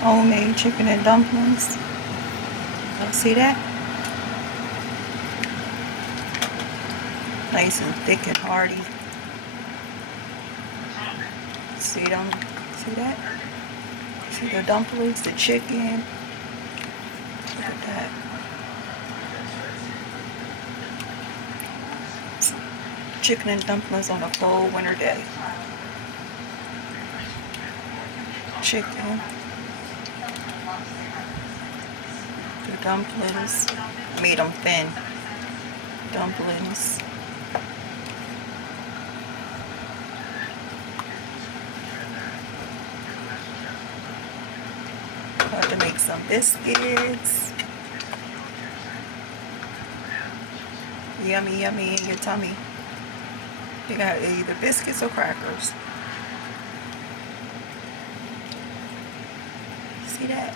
Homemade chicken and dumplings. Y'all see that? Nice and thick and hearty. See them? See that? See the dumplings, the chicken. Look at that. Chicken and dumplings on a cold winter day. Chicken. The dumplings. Made them thin. Dumplings. About to make some biscuits. Yummy, yummy in your tummy. You got either biscuits or crackers. See that?